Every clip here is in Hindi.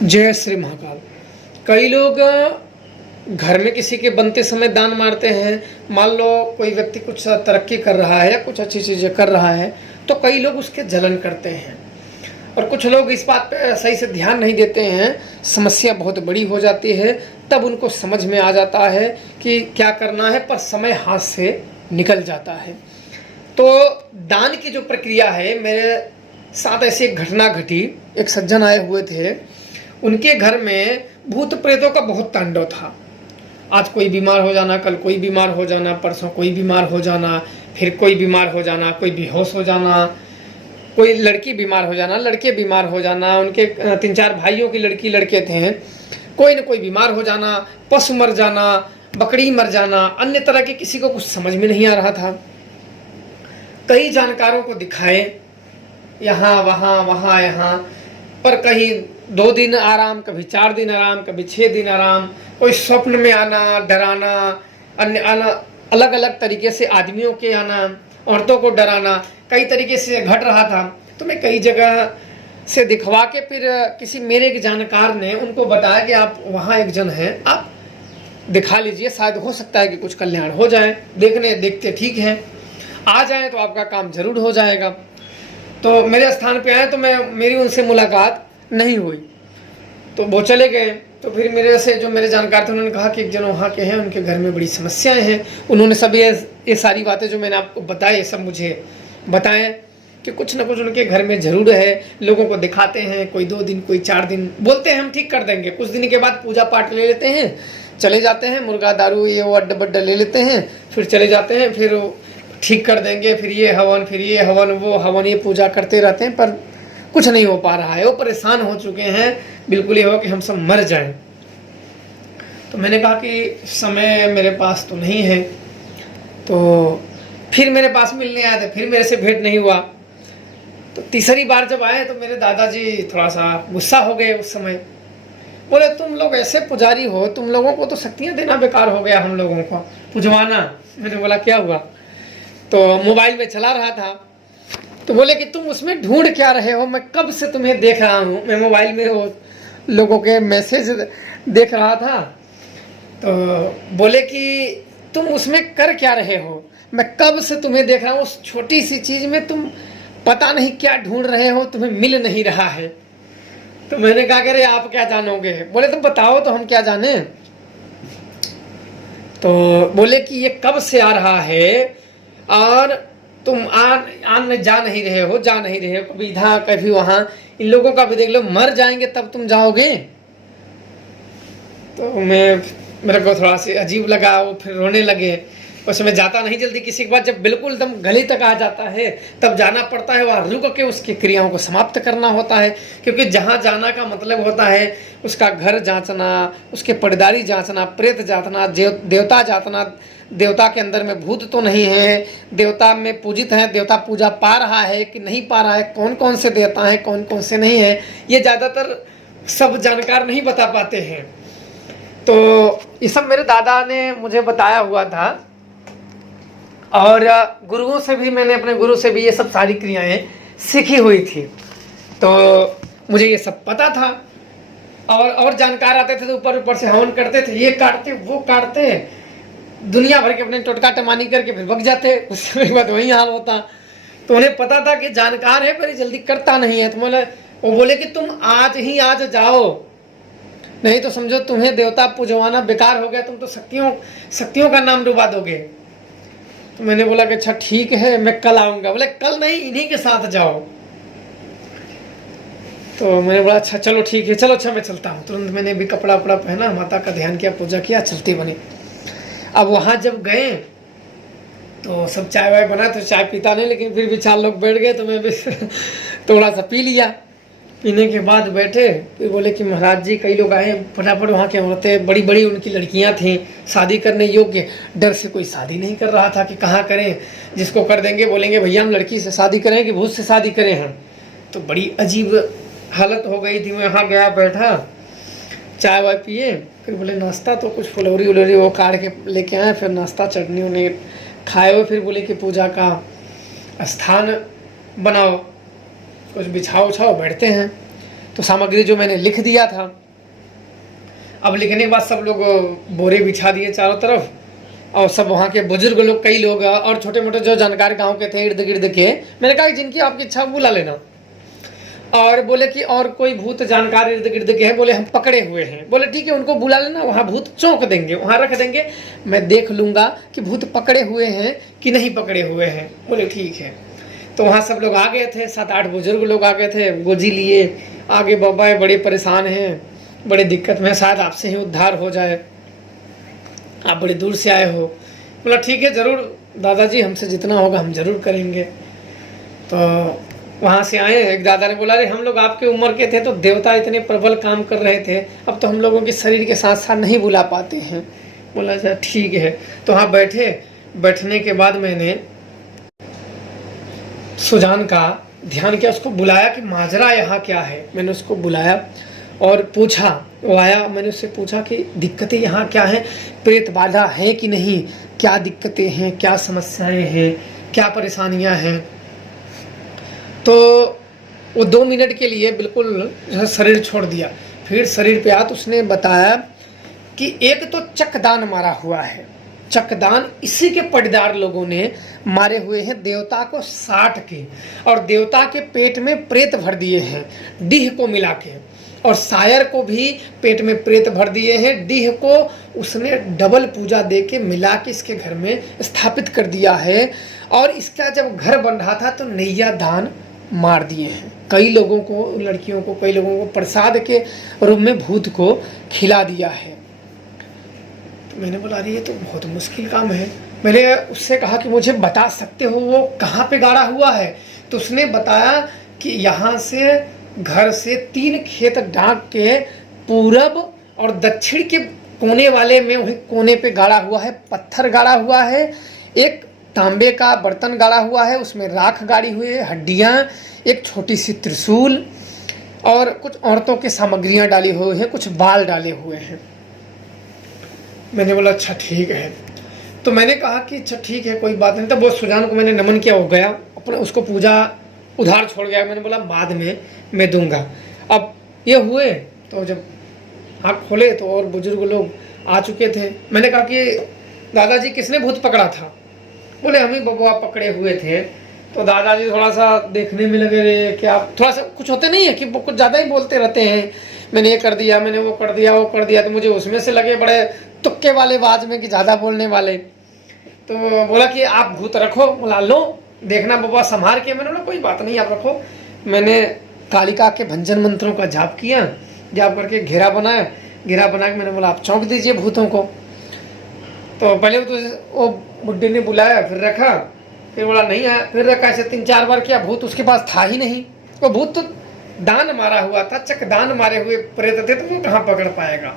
जय श्री महाकाल। कई लोग घर में किसी के बनते समय दान मारते हैं। मान लो कोई व्यक्ति कुछ तरक्की कर रहा है या कुछ अच्छी चीज़ें कर रहा है तो कई लोग उसके जलन करते हैं और कुछ लोग इस बात पे सही से ध्यान नहीं देते हैं। समस्या बहुत बड़ी हो जाती है, तब उनको समझ में आ जाता है कि क्या करना है, पर समय हाथ से निकल जाता है। तो दान की जो प्रक्रिया है, मेरे साथ ऐसी एक घटना घटी। एक सज्जन आए हुए थे, उनके घर में भूत प्रेतों का बहुत तांडव था। आज कोई बीमार हो जाना, कल कोई बीमार हो जाना, परसों कोई बीमार हो जाना, फिर कोई बीमार हो जाना, कोई बेहोश हो जाना, कोई लड़की बीमार हो जाना, लड़के बीमार हो जाना। उनके 3-4 भाइयों की लड़की लड़के थे, कोई न कोई बीमार हो जाना, पशु मर जाना, बकरी मर जाना, अन्य तरह के। किसी को कुछ समझ में नहीं आ रहा था। कई जानकारों को दिखाए, यहाँ वहाँ वहाँ यहाँ, पर कहीं 2 दिन आराम, कभी 4 दिन आराम, कभी 6 दिन आराम। कोई स्वप्न में आना, डराना, अन्य आना, अलग अलग तरीके से आदमियों के आना, औरतों को डराना, कई तरीके से घट रहा था। तो मैं कई जगह से दिखवा के फिर किसी मेरे एक जानकार ने उनको बताया कि आप वहाँ एक जन हैं, आप दिखा लीजिए, शायद हो सकता है कि कुछ कल्याण हो जाए। देखते ठीक है, आ जाएं तो आपका काम जरूर हो जाएगा। तो मेरे स्थान पे आए तो मेरी उनसे मुलाकात नहीं हुई, तो वो चले गए। तो फिर मेरे से जो मेरे जानकार थे, उन्होंने कहा कि एक जन वहाँ के हैं, उनके घर में बड़ी समस्याएं हैं। उन्होंने सब ये सारी बातें जो मैंने आपको बताई, ये सब मुझे बताएं कि कुछ ना कुछ उनके घर में ज़रूर है। लोगों को दिखाते हैं, कोई 2 दिन, कोई 4 दिन, बोलते हैं हम ठीक कर देंगे। कुछ दिन के बाद पूजा पाठ ले लेते हैं, चले जाते हैं, मुर्गा दारू ये वो अड्डा बड्डा ले लेते हैं, फिर चले जाते हैं, फिर ठीक कर देंगे, फिर ये हवन, फिर ये हवन, वो हवन, ये पूजा करते रहते हैं, पर कुछ नहीं हो पा रहा है। वो परेशान हो चुके हैं, बिल्कुल ये हो कि हम सब मर जाएं। तो मैंने कहा कि समय मेरे पास तो नहीं है। तो फिर मेरे पास मिलने आए थे, फिर मेरे से भेंट नहीं हुआ। तो तीसरी बार जब आए तो मेरे दादाजी थोड़ा सा गुस्सा हो गए उस समय। बोले, तुम लोग ऐसे पुजारी हो, तुम लोगों को तो शक्तियाँ देना बेकार हो गया, हम लोगों को पुजवाना। मैंने बोला क्या हुआ? तो मोबाइल में चला रहा था, तो बोले कि तुम उसमें ढूंढ क्या रहे हो? मैं कब से तुम्हें देख रहा हूँ। मैं मोबाइल में वो लोगों के मैसेज देख रहा था। तो बोले कि तुम उसमें कर क्या रहे हो? मैं कब से तुम्हें देख रहा हूँ, उस छोटी सी चीज़ में तुम पता नहीं क्या ढूंढ रहे हो, तुम्हें मिल नहीं रहा है। तो मैंने कहा कि अरे आप क्या जानोगे? बोले तुम बताओ तो हम क्या जाने। तो बोले कि ये कब से आ रहा है और तुम जा नहीं रहे हो, कभी इधर कभी वहाँ। इन लोगों का भी देख लो, मर जाएंगे तब तुम जाओगे। तो मेरे को थोड़ा सा अजीब लगा। वो फिर रोने लगे। उसमें जाता नहीं जल्दी, किसी के बाद जब बिल्कुल दम गली तक आ जाता है तब जाना पड़ता है। वहाँ रुक के उसकी क्रियाओं को समाप्त करना होता है, क्योंकि जहाँ जाना का मतलब होता है उसका घर जांचना, उसके पड़दारी जांचना, प्रेत जांचना, देवता जांचना, देवता के अंदर में भूत तो नहीं है, देवता में पूजित है, देवता पूजा पा रहा है कि नहीं पा रहा है, कौन कौन से देवता हैं, कौन कौन से नहीं है, ये ज़्यादातर सब जानकार नहीं बता पाते हैं। तो ये सब मेरे दादा ने मुझे बताया हुआ था, और गुरुओं से भी, मैंने अपने गुरु से भी ये सब सारी क्रियाएं सीखी हुई थी। तो मुझे ये सब पता था। और जानकार आते थे तो ऊपर ऊपर से हवन करते थे, ये काटते वो काटते, दुनिया भर के अपने टोटका टमानी करके फिर भग जाते। उस समय बाद वही हाल होता। तो उन्हें पता था कि जानकार है पर जल्दी करता नहीं है। तो वो बोले कि तुम आज जाओ, नहीं तो समझो तुम्हें देवता पूजवाना बेकार हो गया, तुम तो शक्तियों का नाम डुबा दोगे। तो मैंने बोला कि अच्छा ठीक है, मैं कल आऊँगा। बोले कल नहीं, इन्हीं के साथ जाओ। तो मैंने बोला अच्छा चलो ठीक है, चलो अच्छा मैं चलता हूँ। तुरंत मैंने भी कपड़ा उपड़ा पहना, माता का ध्यान किया, पूजा किया, चलते बने। अब वहाँ जब गए तो सब चाय वाय बना, तो चाय पीता नहीं, लेकिन फिर भी 4 लोग बैठ गए तो मैं भी थोड़ा सा पी लिया। पीने के बाद बैठे, फिर बोले कि महाराज जी कई लोग आए। फटाफट वहाँ के औरतें, बड़ी बड़ी उनकी लड़कियाँ थीं, शादी करने योग्य, डर से कोई शादी नहीं कर रहा था कि कहाँ करें। जिसको कर देंगे बोलेंगे भैया हम लड़की से शादी करें कि भूत से शादी करें हम। तो बड़ी अजीब हालत हो गई थी। मैं वहाँ गया, बैठा, चाय वाय पिए, फिर बोले नाश्ता तो कुछ फुलौरी उलौरी वो काट के लेके आए, फिर नाश्ता चटनी उन्हें खाए हुए। फिर बोले कि पूजा का स्थान बनाओ, कुछ बिछाओ उछाओ, बैठते हैं। तो सामग्री जो मैंने लिख दिया था, अब लिखने के बाद सब लोग बोरे बिछा दिए चारों तरफ, और सब वहाँ के बुजुर्ग लोग, कई लोग और छोटे मोटे जो जानकार गांव के थे इर्द गिर्द के, मैंने कहा कि जिनकी आपकी इच्छा बुला लेना। और बोले कि और कोई भूत जानकार इर्द गिर्द के हैं, बोले हम पकड़े हुए हैं। बोले ठीक है, उनको बुला लेना, वहाँ भूत चौंक देंगे, वहाँ रख देंगे, मैं देख लूँगा कि भूत पकड़े हुए हैं कि नहीं पकड़े हुए हैं। बोले ठीक है। तो वहाँ सब लोग आ गए थे, 7-8 बुजुर्ग लोग आ गए थे गोजी लिए, आगे बाबा बड़े परेशान हैं, बड़े दिक्कत में, शायद आपसे ही उद्धार हो जाए, आप बड़े दूर से आए हो। बोला ठीक है, ज़रूर दादाजी, हमसे जितना होगा हम ज़रूर करेंगे। तो वहाँ से आए, एक दादा ने बोला, अरे हम लोग आपके उम्र के थे तो देवता इतने प्रबल काम कर रहे थे, अब तो हम लोगों के शरीर के साथ साथ नहीं बुला पाते हैं। बोला अच्छा ठीक है। तो वहाँ बैठे, बैठने के बाद मैंने सुजान का ध्यान किया, उसको बुलाया कि माजरा यहाँ क्या है। मैंने उसको बुलाया और पूछा, वो आया, मैंने उससे पूछा कि दिक्कतें यहाँ क्या हैं, प्रेत बाधा है कि नहीं, क्या दिक्कतें हैं, क्या समस्याएं हैं, क्या परेशानियां हैं। तो वो 2 मिनट के लिए बिल्कुल शरीर छोड़ दिया, फिर शरीर पे हाथ, उसने बताया कि एक तो चकदान मारा हुआ है, चकदान इसी के पटदार लोगों ने मारे हुए हैं, देवता को साट के, और देवता के पेट में प्रेत भर दिए हैं डीह को मिला के, और शायर को भी पेट में प्रेत भर दिए हैं, डीह को उसने डबल पूजा दे के मिला के इसके घर में स्थापित कर दिया है। और इसका जब घर बन रहा था तो नैया दान मार दिए हैं, कई लोगों को, लड़कियों को, कई लोगों को प्रसाद के रूप में भूत को खिला दिया है। तो मैंने बोला अरे ये तो बहुत मुश्किल काम है। मैंने उससे कहा कि मुझे बता सकते हो वो कहाँ पे गाड़ा हुआ है। तो उसने बताया कि यहाँ से, घर से 3 खेत डांक के पूरब और दक्षिण के कोने वाले में, वही कोने पे गाड़ा हुआ है, पत्थर गाड़ा हुआ है, एक तांबे का बर्तन गाड़ा हुआ है, उसमें राख गाड़ी हुई है, हड्डियाँ, एक छोटी सी त्रिशूल, और कुछ औरतों की सामग्रियाँ डाली हुई हैं, कुछ बाल डाले हुए हैं। मैंने बोला अच्छा ठीक है। तो मैंने कहा कि अच्छा ठीक है, कोई बात नहीं। तो वो सुजान को मैंने नमन किया, हो गया अपने, उसको पूजा उधार छोड़ गया। मैंने बोला बाद में मैं दूंगा। अब ये हुए तो जब आँख खोले तो और बुजुर्ग लोग आ चुके थे। मैंने कहा कि दादाजी किसने भूत पकड़ा था? बोले हम ही बबुआ पकड़े हुए थे। तो दादाजी थोड़ा सा देखने में लगे रहे कि आप थोड़ा सा, कुछ होते नहीं है कि कुछ ज़्यादा ही बोलते रहते हैं, मैंने ये कर दिया, मैंने वो कर दिया, वो कर दिया। तो मुझे उसमें से लगे बड़े तुक्के वाले बाज में कि ज़्यादा बोलने वाले। तो बोला कि आप भूत रखो। बोला लो देखना बबुआ संभाल के। मैंने बोला कोई बात नहीं आप रखो। मैंने कालिका के भंजन मंत्रों का जाप किया, जाप करके घेरा बनाया, घेरा बना के मैंने बोला आप चौंक दीजिए भूतों को। तो पहले तो वो बुड्ढे ने बुलाया, फिर रखा, फिर बोला नहीं आया, फिर रखा, ऐसे 3-4 बार किया। भूत उसके पास था ही नहीं। वो भूत तो दान मारा हुआ था, चकदान मारे हुए प्रेत थे, तो वो कहाँ पकड़ पाएगा।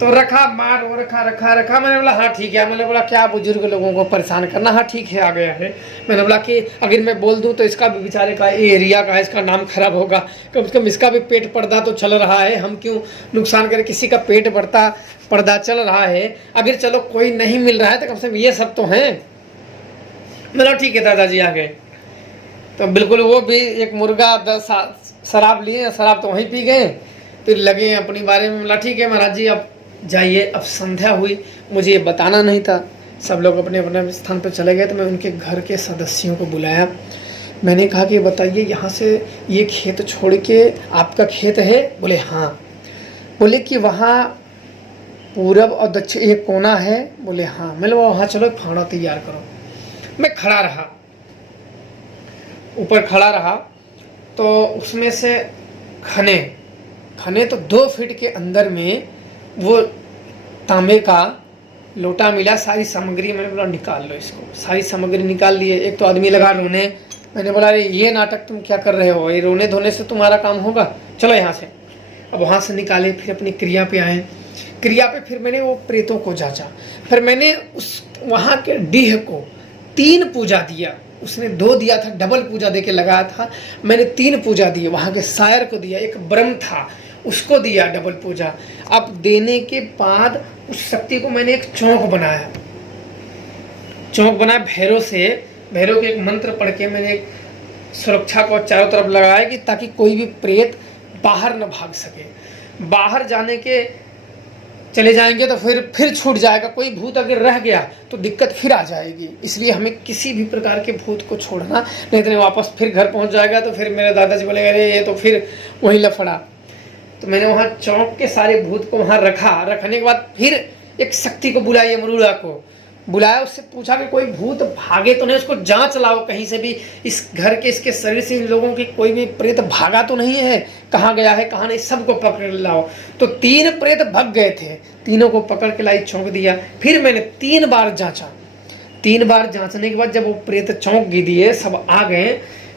तो रखा, मार वो रखा रखा रखा। मैंने बोला हाँ ठीक है। मैंने बोला क्या बुजुर्ग लोगों को परेशान करना, हाँ ठीक है आ गया है। मैंने बोला कि अगर मैं बोल दूं तो इसका भी बेचारे का, एरिया का, इसका नाम खराब होगा, कम से कम इसका भी पेट पर्दा तो चल रहा है, हम क्यों नुकसान करें, किसी का पेट भरता पर्दा चल रहा है, अगर चलो कोई नहीं मिल रहा है तो कम से कम ये सब तो हैं। मैंने ठीक है दादाजी आ गए। तो बिल्कुल वो भी एक मुर्गा 10 शराब लिए, शराब तो वहीं पी गए, फिर लगे अपनी बारे में। बोला ठीक है महाराज जी अब जाइए। अब संध्या हुई, मुझे ये बताना नहीं था, सब लोग अपने अपने स्थान पर चले गए। तो मैं उनके घर के सदस्यों को बुलाया। मैंने कहा कि बताइए यहाँ से ये खेत छोड़ के आपका खेत है? बोले हाँ। बोले कि वहाँ पूरब और दक्षिण एक कोना है? बोले हाँ। मैंने बोला वहाँ चलो फावड़ा तैयार करो। मैं खड़ा रहा, ऊपर खड़ा रहा, तो उसमें से खने तो 2 फीट के अंदर में वो तांबे का लोटा मिला, सारी सामग्री। मैंने बोला निकाल लो इसको। सारी सामग्री निकाल लिए। एक तो आदमी लगा रोने। मैंने बोला अरे ये नाटक तुम क्या कर रहे हो, ये रोने धोने से तुम्हारा काम होगा, चलो यहाँ से। अब वहाँ से निकाले, फिर अपनी क्रिया पे आए। क्रिया पे फिर मैंने वो प्रेतों को जांचा। फिर मैंने उस वहाँ के डीह को 3 पूजा दिया। उसने 2 दिया था, डबल पूजा दे के लगाया था। मैंने 3 पूजा दिए। वहाँ के शायर को दिया, एक ब्रह्म था उसको दिया डबल पूजा। अब देने के बाद उस शक्ति को मैंने एक चौक बनाया, चौक बनाया भैरव से। भैरव के एक मंत्र पढ़ के मैंने एक सुरक्षा को चारों तरफ लगाया कि ताकि कोई भी प्रेत बाहर न भाग सके। बाहर जाने के चले जाएंगे तो फिर छूट जाएगा। कोई भूत अगर रह गया तो दिक्कत फिर आ जाएगी। इसलिए हमें किसी भी प्रकार के भूत को छोड़ना, नहीं तो वापस फिर घर पहुंच जाएगा तो फिर मेरे दादाजी बोलेंगे अरे ये तो फिर वही लफड़ा। तो मैंने वहाँ चौक के सारे भूत को वहाँ रखने के बाद फिर एक शक्ति को बुलाया, मरूड़ा को बुलाया, उससे पूछा कि कोई भूत भागे तो नहीं, उसको जांच लाओ कहीं से भी, इस घर के इसके शरीर से इन लोगों की कोई भी प्रेत भागा तो नहीं है, कहाँ गया है कहाँ नहीं, सबको पकड़ लाओ। तो 3 प्रेत भाग गए थे, तीनों को पकड़ के लाई, चौंक दिया। फिर मैंने 3 बार जांचा। 3 बार जांचने के बाद जब वो प्रेत चौंक दिए, सब आ गए,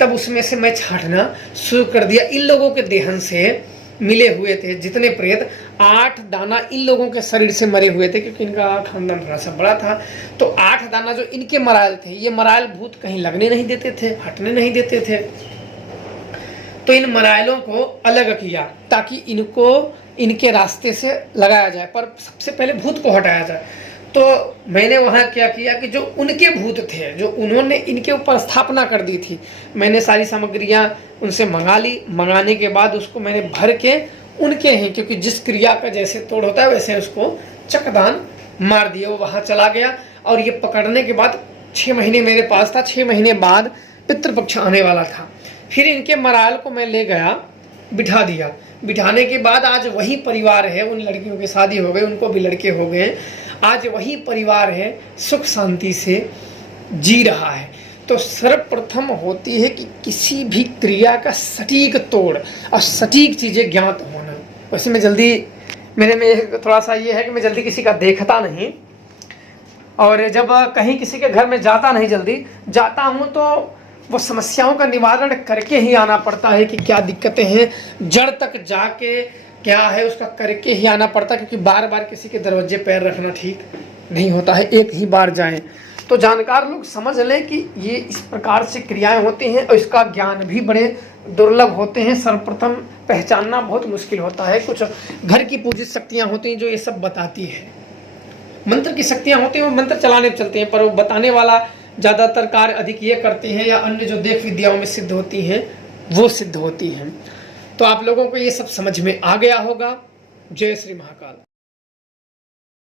तब उसमें से मैं छांटना शुरू कर दिया। इन लोगों के देहन से मिले हुए थे जितने प्रेत, 8 दाना इन लोगों के शरीर से मरे हुए थे, क्योंकि इनका खानदान थोड़ा सा बड़ा था। तो 8 दाना जो इनके मरायल थे, ये मरायल भूत कहीं लगने नहीं देते थे, हटने नहीं देते थे। तो इन मरायलों को अलग किया ताकि इनको इनके रास्ते से लगाया जाए, पर सबसे पहले भूत को हटाया जाए। तो मैंने वहाँ क्या किया कि जो उनके भूत थे, जो उन्होंने इनके ऊपर स्थापना कर दी थी, मैंने सारी सामग्रियाँ उनसे मंगा ली। मंगाने के बाद उसको मैंने भर के उनके हैं, क्योंकि जिस क्रिया का जैसे तोड़ होता है वैसे उसको चकदान मार दिया। वो वहाँ चला गया और ये पकड़ने के बाद 6 महीने मेरे पास था। 6 महीने बाद पितृपक्ष आने वाला था। फिर इनके मरायल को मैं ले गया, बिठा दिया। बिठाने के बाद आज वही परिवार है, उन लड़कियों की शादी हो गई, उनको भी लड़के हो गए, आज वही परिवार है, सुख शांति से जी रहा है। तो सर्वप्रथम होती है कि किसी भी क्रिया का सटीक तोड़ और सटीक चीज़ें ज्ञात होना। वैसे मैं जल्दी, मेरे में थोड़ा सा ये है कि मैं जल्दी किसी का देखता नहीं, और जब कहीं किसी के घर में जाता नहीं, जल्दी जाता हूँ तो वो समस्याओं का निवारण करके ही आना पड़ता है कि क्या दिक्कतें हैं, जड़ तक जाके क्या है उसका करके ही आना पड़ता है, क्योंकि बार बार किसी के दरवाजे पैर रखना ठीक नहीं होता है, एक ही बार जाएं। तो जानकार लोग समझ लें कि ये इस प्रकार से क्रियाएं होती हैं और इसका ज्ञान भी बड़े दुर्लभ होते हैं। सर्वप्रथम पहचानना बहुत मुश्किल होता है। कुछ घर की पूजित शक्तियाँ होती हैं जो ये सब बताती है, मंत्र की शक्तियाँ होती हैं, वो मंत्र चलाने चलते हैं, पर वो बताने वाला ज़्यादातर कार्य अधिक ये करते हैं, या अन्य जो देव विद्याओं में सिद्ध होती हैं वो सिद्ध होती हैं। तो आप लोगों को ये सब समझ में आ गया होगा। जय श्री महाकाल।